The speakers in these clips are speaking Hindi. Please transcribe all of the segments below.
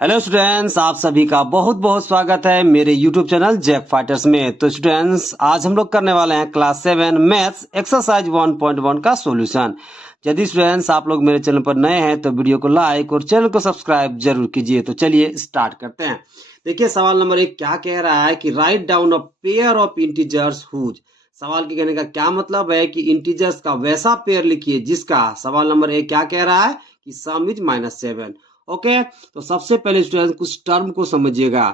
हेलो स्टूडेंट्स, आप सभी का बहुत बहुत स्वागत है मेरे यूट्यूब चैनल जैक फाइटर्स में। तो स्टूडेंट्स, आज हम लोग करने वाले हैं क्लास 7 मैथ्स एक्सरसाइज 1.1 का सॉल्यूशन। यदि स्टूडेंट्स आप लोग मेरे चैनल पर नए हैं तो वीडियो को लाइक और चैनल को सब्सक्राइब जरूर कीजिए। तो चलिए स्टार्ट करते हैं। देखिए, सवाल नंबर 1 क्या कह रहा है कि write down a pair of integers whose. सवाल के कहने का क्या मतलब है कि इंटीजर्स का वैसा पेयर लिखिए जिसका, सवाल नंबर 1 क्या कह रहा है कि सम इज -7। ओके, तो सबसे पहले स्टूडेंट कुछ टर्म को समझिएगा।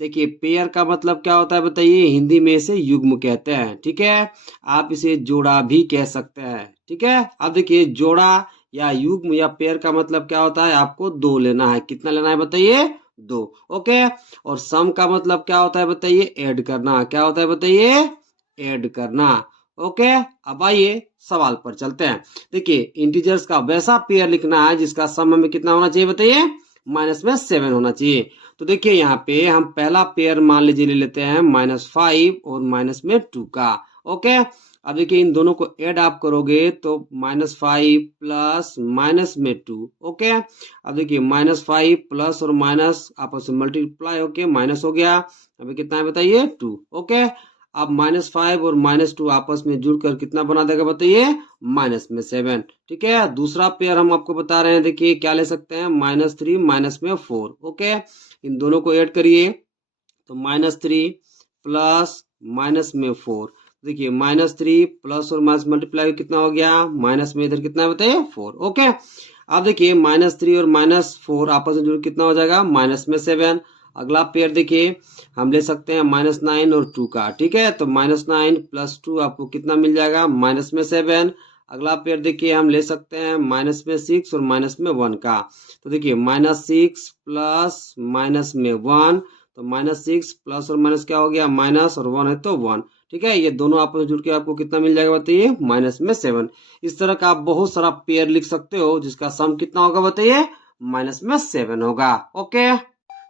देखिए, पेयर का मतलब क्या होता है बताइए। हिंदी में इसे युग्म कहते हैं, ठीक है। आप इसे जोड़ा भी कह सकते हैं, ठीक है। अब देखिए, जोड़ा या युग्म या पेयर का मतलब क्या होता है, आपको दो लेना है। कितना लेना है बताइए, दो। ओके, और सम का मतलब क्या होता है बताइए, ऐड करना। क्या होता है बताइए, ऐड करना। ओके, अब आइए सवाल पर चलते हैं। देखिए, इंटीजर्स का वैसा पेयर लिखना है जिसका सम हमें कितना होना चाहिए बताइए, -7 होना चाहिए। तो देखिए, यहाँ पे हम पहला पेयर मान लीजिए ले लेते हैं -5 और -2 का। ओके, अब देखिए इन दोनों को ऐड आप करोगे तो -5 प्लस -2। ओके, अब देखिए -5 प्लस और माइनस आपस में मल्टीप्लाई होके माइनस हो गया। अभी कितना है बताइए, 2। ओके, अब -5 और -2 आपस में जुड़कर कितना बना देगा बताइए, -7। ठीक है, दूसरा पेयर हम आपको बता रहे हैं। देखिए क्या ले सकते हैं, -3 -4। ओके, इन दोनों को ऐड करिए तो -3 प्लस -4। देखिए -3 प्लस और माइनस मल्टीप्लाई कितना हो गया, माइनस में इधर कितना है बताइए, 4। ओके, अब देखिए -3 और -4 आपस में जुड़ कितना हो जाएगा, -7। अगला पेयर देखिए हम ले सकते हैं -9 और 2 का। ठीक है, तो -9 प्लस 2 आपको कितना मिल जाएगा, -7। अगला पेयर देखिए हम ले सकते हैं -6 और -1 का। तो देखिए -6 प्लस -1, तो -6 प्लस और माइनस क्या हो गया, माइनस, और 1 है तो 1। ठीक है, ये दोनों आपस में जुड़ के आपको कितना मिल जाएगा बताइए, -7। इस तरह का आप बहुत सारा पेयर लिख सकते हो जिसका सम कितना होगा बताइए, -7 होगा। ओके,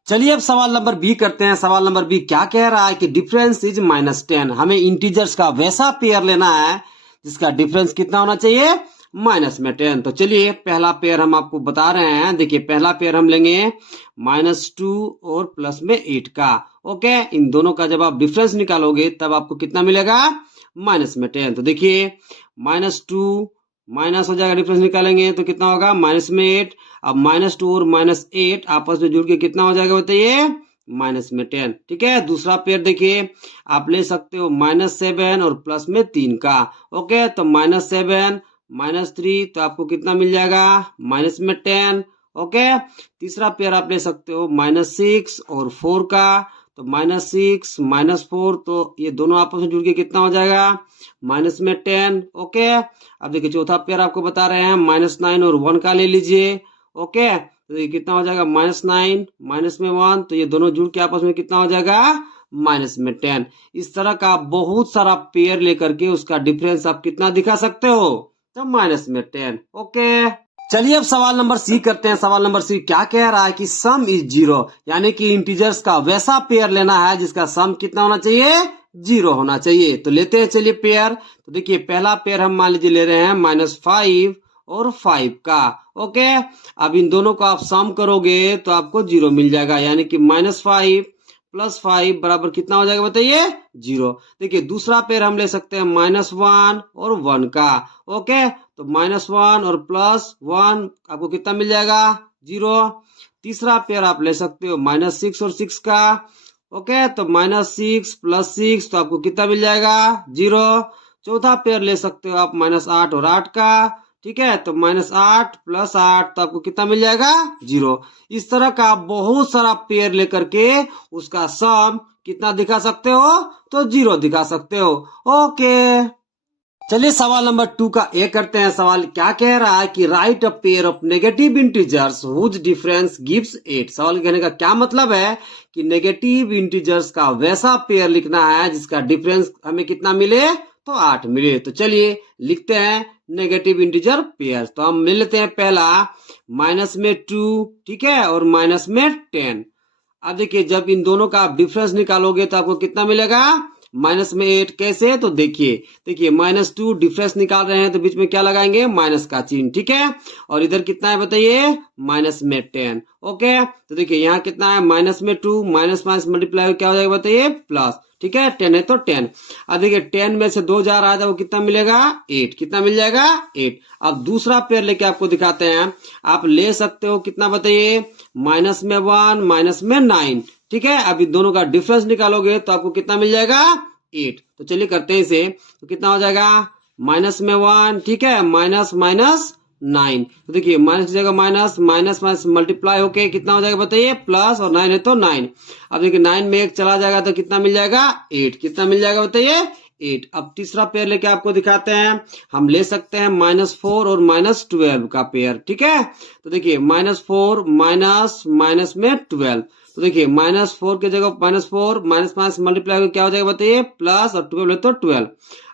चलिए अब सवाल नंबर बी करते हैं। सवाल नंबर बी क्या कह रहा है कि डिफरेंस इज -10। हमें इंटीजर्स का वैसा पेयर लेना है जिसका डिफरेंस कितना होना चाहिए, -10। तो चलिए पहला पेयर हम आपको बता रहे हैं। देखिए पहला पेयर हम लेंगे -2 और +8 का। ओके, इन दोनों का जब आप डिफरेंस निकालोगे तब आपको कितना मिलेगा, -10। तो देखिए -2 माइनस हो जाएगा, डिफरेंस निकालेंगे तो कितना होगा, -8। अब -2 और -8 आपस में जुड़ के कितना हो जाएगा बताइए, -10। ठीक है, दूसरा पेयर देखिए आप ले सकते हो -7 और +3 का। ओके, तो -7 -3 तो आपको कितना मिल जाएगा, -10। ओके, तीसरा पेयर आप ले सकते हो -6 और 4 का। तो -6 -4 तो ये दोनों आपस में जुड़ के कितना हो जाएगा, -10। ओके, अब देखिए चौथा पेयर आपको बता रहे हैं -9 और 1 का ले लीजिए। ओके, तो ये कितना हो जाएगा, -9 -1, तो ये दोनों जुड़ के आपस में कितना हो जाएगा, -10। इस तरह का बहुत सारा पेयर लेकर के उसका डिफरेंस आप कितना दिखा सकते हो, तो -10। ओके, चलिए अब सवाल नंबर सी करते हैं। सवाल नंबर सी क्या कह रहा है कि सम इज 0, यानी कि इंटीजर्स का वैसा पेयर लेना है जिसका सम कितना होना चाहिए, 0 होना चाहिए। तो लेते हैं चलिए पेयर। तो देखिए पहला पेयर हम मान लीजिए ले रहे हैं -5 और 5 का। ओके, अब इन दोनों को आप सम करोगे तो आपको 0 मिल जाएगा, यानी कि -5 + 5 बराबर कितना हो जाएगा बताइए, 0। देखिए दूसरा पेयर हम ले सकते हैं -1 और 1 का। ओके, तो -1 और +1 आपको कितना मिल जाएगा, 0। तीसरा पेयर आप ले सकते हो -6 और 6 का। ओके, तो -6 + 6 तो आपको कितना मिल जाएगा, 0। चौथा पेयर ले सकते हो आप -8 और 8 का। ठीक है, तो -8 + 8 तो आपको कितना मिल जाएगा, 0। इस तरह का आप बहुत सारा पेयर लेकर के उसका सम कितना दिखा सकते हो, तो 0 दिखा सकते हो। ओके, चलिए सवाल नंबर 2 का ए करते हैं। सवाल क्या कह रहा है कि write a pair of negative integers whose difference gives 8। सवाल कहने का क्या मतलब है कि नेगेटिव इंटीजर्स का वैसा पेयर लिखना है जिसका डिफरेंस हमें कितना मिले, तो 8 मिले। तो चलिए लिखते हैं नेगेटिव इंटीजर पेयर। तो हम ले लेते हैं पहला -2, ठीक है, और -10। अब देखिए जब इन दोनों का आप डिफरेंस निकालोगे तो आपको कितना मिलेगा, माइनस में 8 कैसे, तो देखिए -2 डिफरेंस निकाल रहे हैं तो बीच में क्या लगाएंगे, माइनस का चिन्ह, ठीक है। और इधर कितना है बताइए, माइनस में 10। ओके, तो देखिए यहाँ कितना है, माइनस में 2, माइनस माइनस मल्टीप्लाई क्या हो जाएगा बताइए, प्लस, ठीक है। 10 है तो 10। अब देखिए 10 में से 2 जा रहा है, वो कितना मिलेगा, 8। कितना मिल जाएगा, 8। अब दूसरा पेयर लेके आपको दिखाते हैं। आप ले सकते हो कितना बताइए, माइनस में 1, माइनस में 9, ठीक है। अभी दोनों का डिफरेंस निकालोगे तो आपको कितना मिल जाएगा, 8। तो चलिए करते हैं इसे, तो कितना हो जाएगा, माइनस में 1, ठीक है, माइनस माइनस 9। तो देखिए माइनस की जगह माइनस, माइनस माइनस मल्टीप्लाई होके कितना हो जाएगा बताइए, प्लस, और 9 है तो 9। अब देखिए 9 में 1 चला जाएगा तो कितना मिल जाएगा, 8। कितना मिल जाएगा बताइए, 8। अब तीसरा पेयर लेके आपको दिखाते हैं। हम ले सकते हैं -4 और -12 का पेयर, ठीक है। तो देखिए -4 माइनस माइनस में 12, तो देखिए -4 की जगह -4 माइनस माइनस मल्टीप्लाई क्या हो जाएगा बताइए, प्लस, और 12 है तो 12।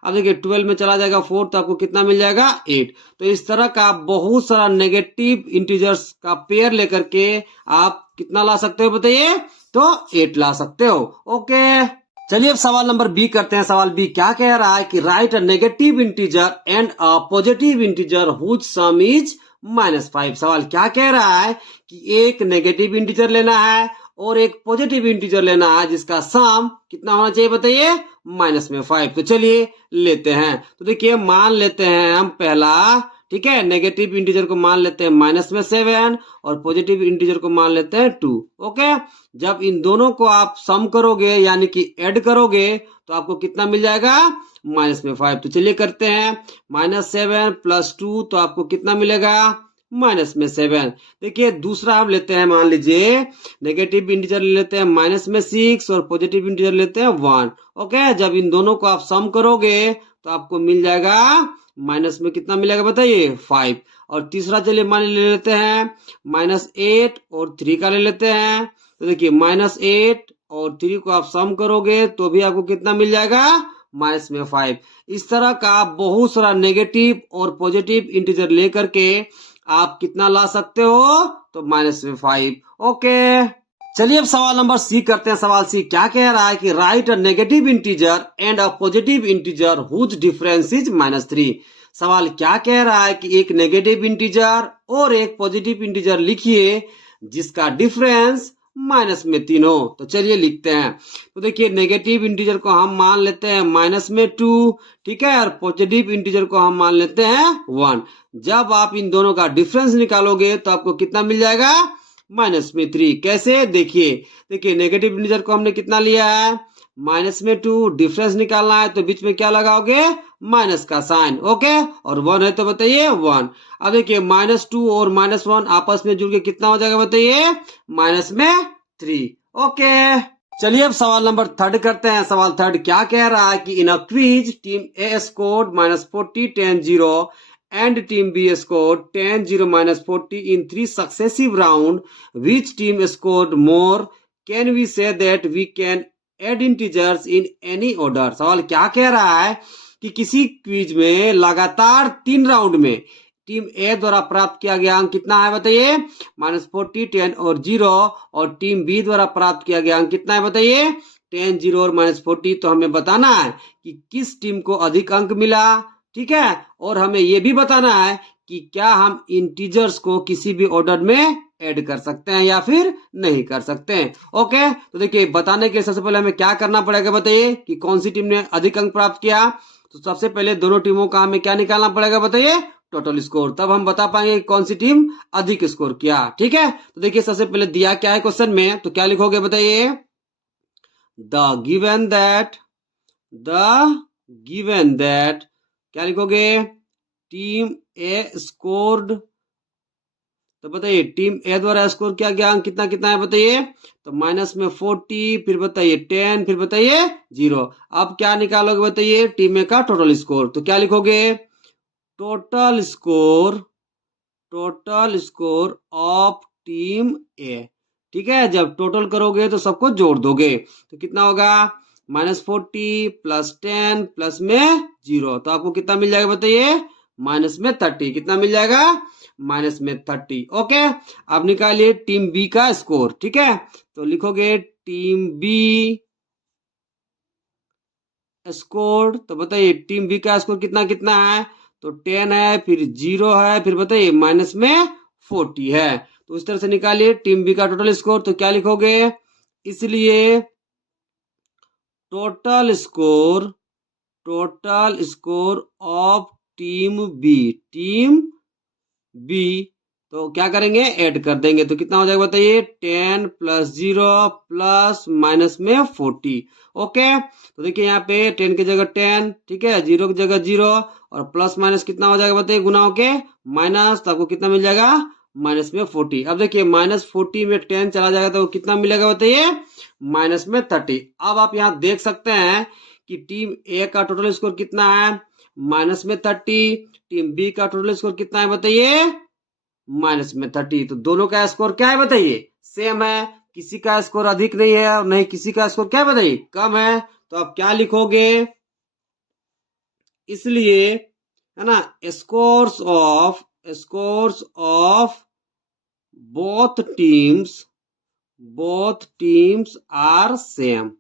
अब देखिए 12 में चला जाएगा 4 तो आपको कितना मिल जाएगा, 8। तो इस तरह का बहुत सारा नेगेटिव इंटीजर्स का पेयर लेकर के आप कितना ला सकते हो बताइए, तो 8 ला सकते हो। ओके, चलिए अब सवाल नंबर बी करते हैं। सवाल बी क्या कह रहा है कि write a negative integer and a positive integer whose sum is -5। सवाल क्या कह रहा है कि एक नेगेटिव इंटीजर लेना है और एक पॉजिटिव इंटीजर लेना है जिसका सम कितना होना चाहिए बताइए, -5। तो चलिए लेते हैं। तो देखिए मान लेते हैं हम पहला, ठीक है, नेगेटिव इंटीजर को मान लेते हैं -7 और पॉजिटिव इंटीजर को मान लेते हैं 2। ओके, जब इन दोनों को आप सम करोगे यानी कि ऐड करोगे तो आपको कितना मिल जाएगा, -5। तो चलिए करते हैं, -7 + 2 तो आपको कितना मिलेगा, -7। देखिए दूसरा हम लेते हैं, मान लीजिए नेगेटिव इंटीजर ले लेते हैं -6 और पॉजिटिव इंटीजर लेते हैं 1। ओके, जब इन दोनों को आप सम करोगे तो आपको मिल जाएगा, माइनस में कितना मिलेगा बताइए, 5। और तीसरा चलिए मान ले लेते हैं -8 और 3 का ले लेते हैं। तो देखिए -8 और 3 को आप सम करोगे तो भी आपको कितना मिल जाएगा, -5। इस तरह का बहुत सारा नेगेटिव और पॉजिटिव इंटीजर लेकर के आप कितना ला सकते हो, तो -5। ओके, चलिए अब सवाल नंबर सी करते हैं। सवाल सी क्या कह रहा है कि write a negative integer and a positive integer whose difference is -3। सवाल क्या कह रहा है कि एक नेगेटिव इंटीजर और एक पॉजिटिव इंटीजर लिखिए जिसका डिफरेंस -3 हो। तो चलिए लिखते हैं। तो देखिए नेगेटिव इंटीजर को हम मान लेते हैं -2, ठीक है, और पॉजिटिव इंटीजर को हम मान लेते हैं 1। जब आप इन दोनों का डिफरेंस निकालोगे तो आपको कितना मिल जाएगा, -3। कैसे, देखिए नेगेटिव इंटीजर को हमने कितना लिया है, -2, डिफरेंस निकालना है तो बीच में क्या लगाओगे, माइनस का साइन। ओके, और 1 है तो बताइए 1। अब देखिए -2 और -1 आपस में जुड़ के कितना हो जाएगा बताइए, -3। ओके, चलिए अब सवाल नंबर थर्ड करते हैं। सवाल थर्ड क्या कह रहा है कि in a quiz team A scored -40 10-0 and team B scored 10-0 -40 in 3 successive rounds. Which team scored more? Can we say that we can add integers in any order? सवाल क्या कह रहा है कि किसी क्विज में लगातार 3 राउंड में टीम ए द्वारा प्राप्त किया गया अंक कितना है बताइए, -40 10 और 0, और टीम बी द्वारा प्राप्त किया गया अंक कितना है बताइए, 10 0 और -40। तो हमें बताना है कि किस टीम को अधिक अंक मिला, ठीक है, और हमें यह भी बताना है कि क्या हम इंटीजर्स को किसी भी ऑर्डर में ऐड कर सकते हैं या फिर नहीं कर सकते हैं। ओके, तो देखिए बताने के सबसे पहले हमें क्या करना पड़ेगा बताइए कि कौन सी टीम ने अधिक अंक प्राप्त किया। तो सबसे पहले दोनों टीमों का हमें क्या निकालना पड़ेगा बताइए, टोटल स्कोर, तब हम बता पाएंगे कौन सी टीम अधिक स्कोर किया। ठीक है, तो देखिए सबसे पहले दिया क्या है क्वेश्चन में, तो क्या लिखोगे बताइए, द गिवन दैट क्या लिखोगे, टीम ए स्कोर्ड, तो बताइए टीम ए द्वारा स्कोर किया गया अंक कितना कितना है बताइए, तो -40, फिर बताइए 10, फिर बताइए 0। अब क्या निकालोगे बताइए, टीम ए का टोटल स्कोर, तो क्या लिखोगे, टोटल स्कोर ऑफ टीम ए। ठीक है, जब टोटल करोगे तो सबको जोड़ दोगे तो कितना होगा, -40 + 10 प्लस में 0, तो आपको कितना मिल जाएगा बताइए, -30। कितना मिल जाएगा, -30। ओके, अब निकालिए टीम बी का स्कोर। ठीक है, तो लिखोगे टीम बी स्कोर, तो बताइए टीम बी का स्कोर कितना कितना है, तो 10 है, फिर 0 है, फिर बताइए माइनस में 40 है। तो इस तरह से निकालिए टीम बी का टोटल स्कोर। तो क्या लिखोगे, इसलिए total score of team B, तो क्या करेंगे, ऐड कर देंगे। तो कितना हो जाएगा बताइए, 10 प्लस 0 प्लस माइनस में 40। ओके, तो देखिए यहाँ पे 10 की जगह 10, ठीक है, 0 की जगह 0, और प्लस माइनस कितना हो जाएगा बताइए, गुना होके माइनस, तो आपको कितना मिल जाएगा, माइनस में 40। अब देखिए माइनस 40 में 10 चला जाएगा तो कितना मिलेगा बताइए, माइनस में 30। अब आप यहाँ देख सकते हैं कि टीम ए का टोटल स्कोर कितना है, माइनस में 30, टीम बी का टोटल स्कोर कितना है बताइए, माइनस में 30। तो दोनों का स्कोर क्या है बताइए, सेम है, किसी का स्कोर अधिक नहीं है और नहीं किसी का स्कोर क्या है बताइए, कम है। तो आप क्या लिखोगे, इसलिए है ना, scores of both teams are same,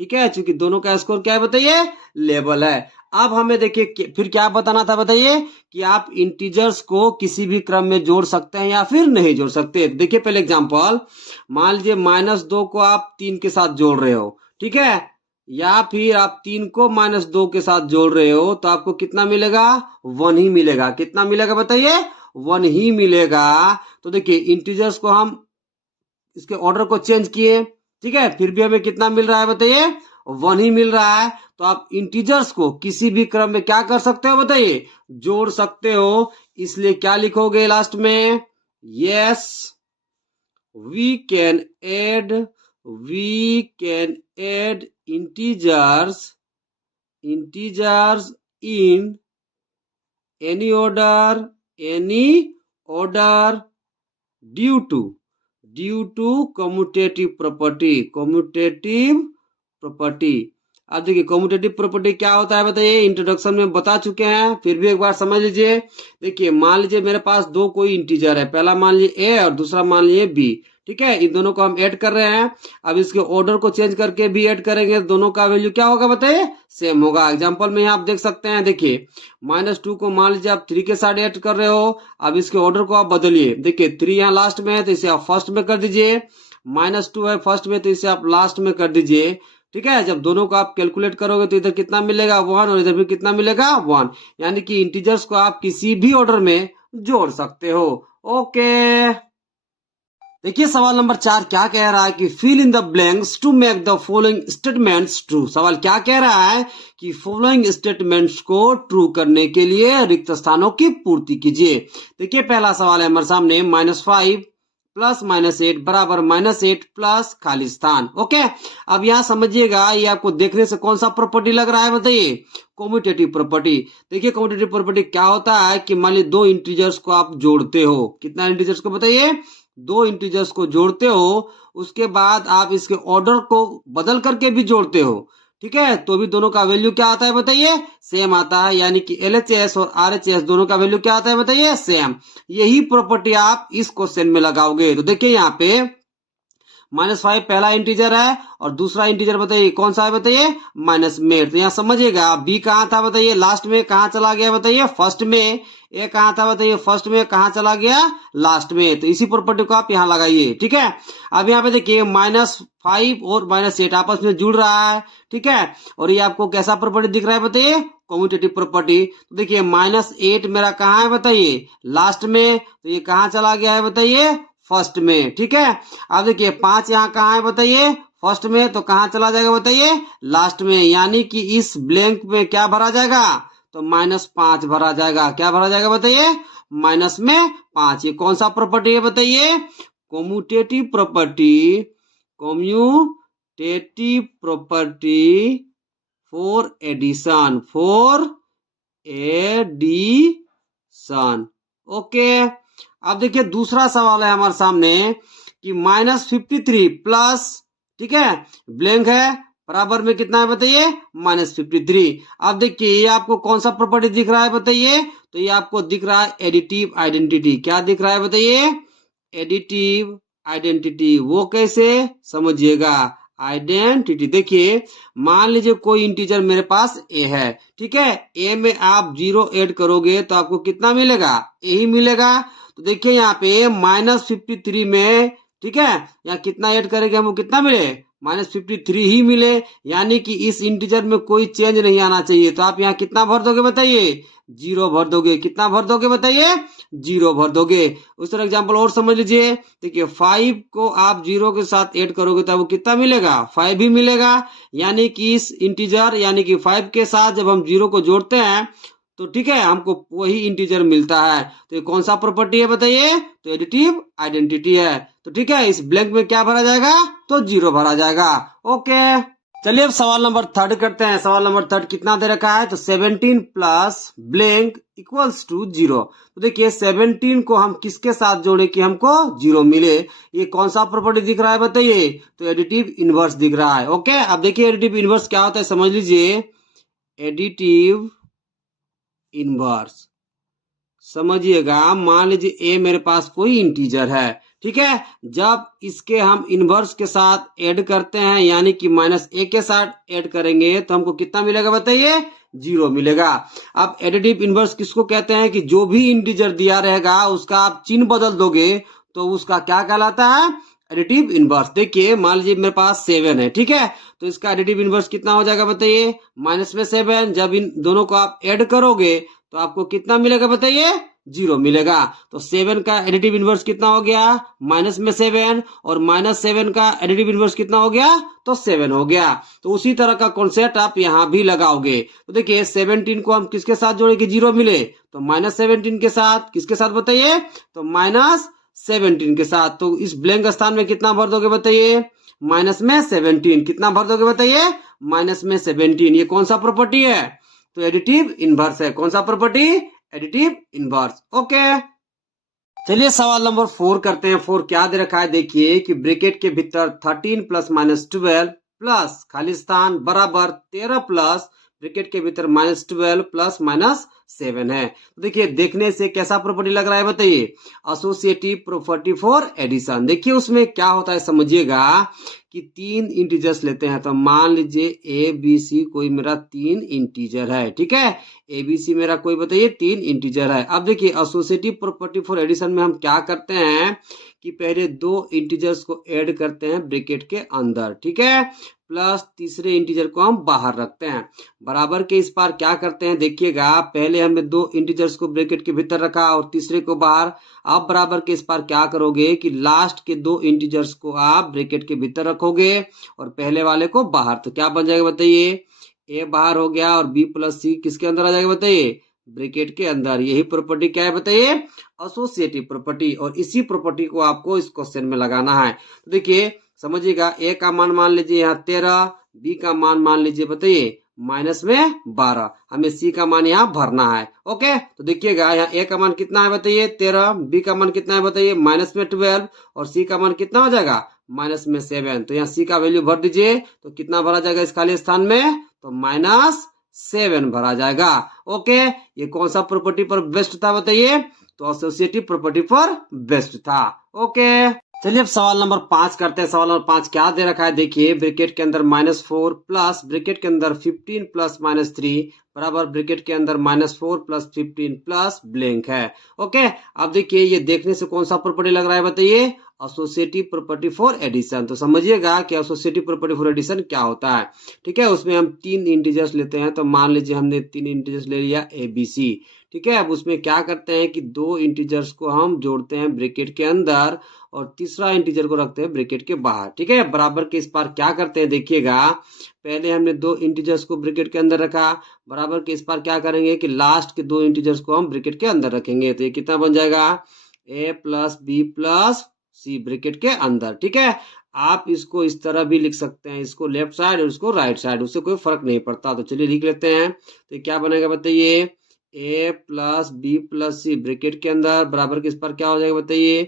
ठीक है, क्योंकि दोनों का स्कोर क्या है बताइए, लेवल है। अब हमें देखिए फिर क्या बताना था बताइए, कि आप इंटीजर्स को किसी भी क्रम में जोड़ सकते हैं या फिर नहीं जोड़ सकते। देखिए पहले एग्जांपल, मान लीजिए -2 को आप 3 के साथ जोड़ रहे हो, ठीक है, या फिर आप 3 को -2 के साथ जोड़ रहे हो, तो आपको कितना मिलेगा, 1 ही मिलेगा। कितना मिलेगा बताइए, 1 ही मिलेगा। तो देखिए इंटीजर्स को हम इसके ऑर्डर को चेंज किए, ठीक है, फिर भी हमें कितना मिल रहा है बताइए, 1 ही मिल रहा है। तो आप इंटीजर्स को किसी भी क्रम में क्या कर सकते हो बताइए, जोड़ सकते हो। इसलिए क्या लिखोगे लास्ट में, yes we can add integers in any order due to commutative property। अब देखिए कम्यूटेटिव प्रॉपर्टी क्या होता है बताइए, इंट्रोडक्शन में बता चुके हैं, फिर भी एक बार समझ लीजिए। देखिए मान लीजिए मेरे पास दो कोई इंटीजर है, पहला मान लीजिए ए और दूसरा मान लीजिए बी, ठीक है, इन दोनों को हम ऐड कर रहे हैं। अब इसके ऑर्डर को चेंज करके भी ऐड करेंगे, दोनों का वैल्यू क्या होगा बताइए, सेम होगा। एग्जांपल में यहाँ आप देख सकते हैं, देखिए -2 को मान लीजिए आप 3 के साथ ऐड कर रहे हो। अब इसके ऑर्डर को आप बदलिए, देखिए 3 यहाँ लास्ट में है तो इसे आप फर्स्ट में कर दीजिए, -2 है फर्स्ट में तो इसे आप लास्ट में कर दीजिए, ठीक है। जब दोनों को आप कैलकुलेट करोगे तो इधर कितना मिलेगा, 1, और इधर भी कितना मिलेगा, 1। यानी कि इंटीजर्स को आप किसी भी ऑर्डर में जोड़ सकते हो। ओके, देखिए सवाल नंबर 4 क्या कह रहा है कि fill in the blanks to make the following statements true. सवाल क्या कह रहा है कि फॉलोइंग स्टेटमेंट्स को ट्रू करने के लिए रिक्त स्थानों की पूर्ति कीजिए। देखिए पहला सवाल है हमारे सामने, -5 प्लस -8 बराबर -8 प्लस खाली स्थान। ओके, अब यहां समझिएगा, ये आपको देखने से कौन सा प्रॉपर्टी लग रहा है बताइए, कम्यूटेटिव प्रॉपर्टी। देखिए कम्यूटेटिव प्रॉपर्टी क्या होता है कि मान लीजिए दो इंटीजर्स को आप जोड़ते हो, कितना इंटीजर्स को बताइए, दो इंटीजर्स को जोड़ते हो, उसके बाद आप इसके ऑर्डर को बदल करके भी जोड़ते हो, ठीक है, तो भी दोनों का वैल्यू क्या आता है बताइए, सेम आता है। यानी कि LHS और RHS दोनों का वैल्यू क्या आता है बताइए, सेम। यही प्रॉपर्टी आप इस क्वेश्चन में लगाओगे। तो देखिए यहाँ पे -5 पहला इंटीजर है और दूसरा इंटीजर बताइए कौन सा है बताइए, -8। तो यहाँ समझिएगा बी कहाँ था बताइए, लास्ट में, कहाँ चला गया बताइए, फर्स्ट में। ए कहाँ था बताइए, फर्स्ट में, कहाँ चला गया, लास्ट में। तो इसी प्रॉपर्टी को आप यहाँ लगाइए, ठीक है। अब यहाँ पे देखिए -5 और -8 आपस में जुड़ रहा है, ठीक है, और ये आपको कैसा प्रॉपर्टी दिख रहा है बताइए, कम्यूटेटिव प्रॉपर्टी। तो देखिए -8 मेरा कहाँ है बताइए, लास्ट में, तो ये कहाँ चला गया है बताइए, फर्स्ट में, ठीक है। अब देखिए 5 यहाँ कहाँ है बताइए, फर्स्ट में, तो कहाँ चला जाएगा बताइए, लास्ट में। यानी कि इस ब्लैंक में क्या भरा जाएगा, तो -5 भरा जाएगा। क्या भरा जाएगा बताइए, -5। ये कौन सा प्रॉपर्टी है बताइए, commutative property for addition, okay. अब देखिए दूसरा सवाल है हमारे सामने कि -53 प्लस, ठीक है, ब्लैंक है, बराबर में कितना है बताइए, -53। अब देखिए ये आपको कौन सा प्रॉपर्टी दिख रहा है बताइए, तो ये आपको दिख रहा है एडिटिव आइडेंटिटी। क्या दिख रहा है बताइए, एडिटिव आइडेंटिटी। वो कैसे समझिएगा, आइडेंटिटी। देखिए मान लीजिए कोई इंटीजर मेरे पास ए है, ठीक है, ए में आप 0 ऐड करोगे तो आपको कितना मिलेगा, ए ही मिलेगा। तो देखिए यहाँ पे -53 में, ठीक है, यहाँ कितना ऐड करेंगे हमको कितना मिले, -53 ही मिले, यानी कि इस इंटीजर में कोई चेंज नहीं आना चाहिए। तो आप यहाँ कितना भर दोगे बताइए, 0 भर दोगे। कितना भर दोगे बताइए, 0 भर दोगे। उस तरह एग्जाम्पल और समझ लीजिए। देखिए 5 को आप 0 के साथ ऐड करोगे तो वो कितना मिलेगा, 5 ही मिलेगा। यानी कि इस इंटीजर यानी कि 5 के साथ जब हम 0 को जोड़ते हैं तो ठीक है हमको वही इंटीजर मिलता है। तो ये कौन सा प्रॉपर्टी है बताइए, तो एडिटिव आइडेंटिटी है। तो ठीक है इस ब्लैंक में क्या भरा जाएगा, तो 0 भरा जाएगा। ओके चलिए अब सवाल नंबर 3 करते हैं। सवाल नंबर 3 कितना दे रखा है, तो 17 प्लस ब्लैंक इक्वल्स टू 0। तो देखिए 17 को हम किसके साथ जोड़े कि हमको 0 मिले। ये कौन सा प्रॉपर्टी दिख रहा है बताइए, तो एडिटिव इनवर्स दिख रहा है। ओके अब देखिए एडिटिव इनवर्स क्या होता है समझ लीजिए। एडिटिव इनवर्स समझिएगा, मान लीजिए ए मेरे पास कोई इंटीजर है, ठीक है, जब इसके हम इनवर्स के साथ ऐड करते हैं यानी कि -a के साथ ऐड करेंगे तो हमको कितना मिलेगा बताइए, 0 मिलेगा। अब एडिटिव इनवर्स किसको कहते हैं कि जो भी इंटीजर दिया रहेगा उसका आप चिन्ह बदल दोगे तो उसका क्या कहलाता है, एडिटिव इनवर्स। देखिए मान लीजिए मेरे पास 7 है, ठीक है, तो इसका एडिटिव इनवर्स कितना हो जाएगा बताइए, -7। जब इन दोनों को आप ऐड करोगे तो आपको कितना मिलेगा बताइए, 0 मिलेगा। तो 7 का एडिटिव इनवर्स कितना हो गया, -7, और -7 का एडिटिव इनवर्स कितना हो गया, तो 7 हो गया। तो उसी तरह का कॉन्सेप्ट आप यहाँ भी लगाओगे। तो देखिए 17 को हम किसके साथ जोड़े 0 मिले, तो -17 के साथ, किसके साथ बताइए, तो -17 के साथ। तो इस ब्लैंक स्थान में कितना भर दोगे बताइए, -17। कितना भर दोगे बताइए, -17। ये कौन सा प्रॉपर्टी है, तो एडिटिव इनवर्स है। कौन सा प्रॉपर्टी, एडिटिव इनवर्स। ओके चलिए सवाल नंबर 4 करते हैं। 4 क्या दे रखा है, देखिए कि ब्रैकेट के भीतर 13 प्लस -12 प्लस खाली स्थान बराबर 13 प्लस ब्रैकेट के भीतर -12 प्लस -7 है। तो देखिए देखने से कैसा प्रॉपर्टी लग रहा है बताइए, एसोसिएटिव प्रॉपर्टी फॉर एडिशन। देखिए उसमें क्या होता है समझिएगा कि 3 इंटीजर्स लेते हैं। तो मान लीजिए ए बी सी कोई मेरा 3 इंटीजर है, ठीक है, ए बी सी मेरा कोई बताइए 3 इंटीजर है। अब देखिए एसोसिएटिव प्रॉपर्टी फॉर एडिशन में हम क्या करते हैं कि पहले 2 इंटीजर्स को ऐड करते हैं ब्रैकेट के अंदर, ठीक है, प्लस तीसरे इंटीजर को हम बाहर रखते हैं। बराबर के इस पार क्या करते हैं देखिएगा, पहले हमने 2 इंटीजर्स को ब्रैकेट के भीतर रखा और तीसरे को बाहर। अब बराबर के इस पार क्या करोगे कि लास्ट के 2 इंटीजर्स को आप ब्रैकेट के भीतर रखोगे और पहले वाले को बाहर। तो क्या बन जाएगा बताइए, ए बाहर हो गया और बी प्लस सी किसके अंदर आ जाएगा बताइए, ब्रैकेट के अंदर। यही प्रॉपर्टी क्या है बताइए, एसोसिएटिव प्रॉपर्टी। और इसी प्रॉपर्टी को आपको इस क्वेश्चन में लगाना है। तो देखिए समझिएगा, ए का मान लीजिए यहाँ 13, बी का मान लीजिए बताइए -12, हमें सी का मान यहाँ भरना है। ओके तो देखिएगा यहाँ ए का मान कितना है बताइए 13, बी का मान कितना है बताइए -12, और सी का मान कितना हो जाएगा -7। तो यहाँ सी का वैल्यू भर दीजिए, तो कितना भरा जाएगा इस खाली स्थान में, तो -7 भरा जाएगा। ओके ये कौन सा प्रॉपर्टी पर बेस्ट था बताइए, तो एसोसिएटिव प्रॉपर्टी पर बेस्ट था। ओके चलिए अब सवाल नंबर 5 करते हैं। सवाल नंबर 5 क्या दे रखा है, देखिए ब्रैकेट के अंदर -4 प्लस ब्रैकेट के अंदर 15 प्लस -3 बराबर ब्रैकेट के अंदर -4 प्लस 15 प्लस ब्लैंक है। ओके अब देखिए ये देखने से कौन सा प्रॉपर्टी लग रहा है बताइए, एसोसिएटिव प्रॉपर्टी फॉर एडिशन। तो समझिएगा कि एसोसिएटिव प्रॉपर्टी फॉर एडिशन क्या होता है, ठीक है, उसमें हम 3 इंटीजर्स लेते हैं। तो मान लीजिए हमने 3 इंटीजर्स ले लिया ए बी सी, ठीक है, अब उसमें क्या करते हैं कि 2 इंटीजर्स को हम जोड़ते हैं ब्रैकेट के अंदर और तीसरा इंटीजर को रखते हैं ब्रैकेट के बाहर, ठीक है। बराबर के इस पार क्या करते हैं देखिएगा, पहले हमने 2 इंटीजर्स को ब्रैकेट के अंदर रखा, बराबर के इस पार क्या करेंगे कि लास्ट के 2 इंटीजर्स को हम ब्रैकेट के अंदर रखेंगे। तो ये कितना बन जाएगा, ए प्लस बी प्लस सी ब्रैकेट के अंदर, ठीक है। आप इसको इस तरह भी लिख सकते हैं, इसको लेफ्ट साइड और इसको राइट साइड, उससे कोई फर्क नहीं पड़ता। तो चलिए लिख लेते हैं। तो क्या बनेगा बताइए, ए प्लस बी प्लस सी ब्रैकेट के अंदर बराबर के इस पर क्या हो जाएगा बताइए,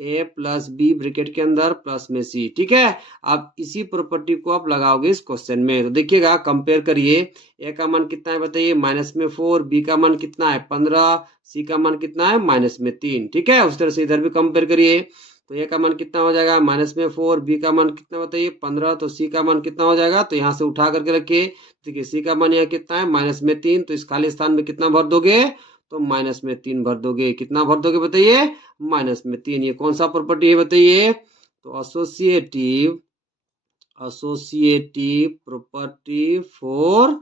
ए प्लस बी ब्रैकेट के अंदर प्लस में सी, ठीक है। अब इसी प्रॉपर्टी को आप लगाओगे इस क्वेश्चन में। तो देखिएगा कंपेयर करिए, ए का मान कितना है बताइए -4, बी का मान कितना है 15, सी का मान कितना है -3, ठीक है। उस तरह से इधर भी कंपेयर करिए। तो ए का मान कितना हो जाएगा, माइनस में 4, बी का मान कितना बताइए 15, तो सी का मान कितना हो जाएगा, तो यहाँ से उठा करके रखिए। देखिए सी का मान यहाँ कितना है, माइनस में 3, तो इस खाली स्थान में कितना भर दोगे, तो माइनस में 3 भर दोगे। कितना भर दोगे बताइए, माइनस में 3। ये कौन सा प्रॉपर्टी है बताइए, तो associative property for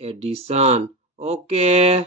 addition. Okay.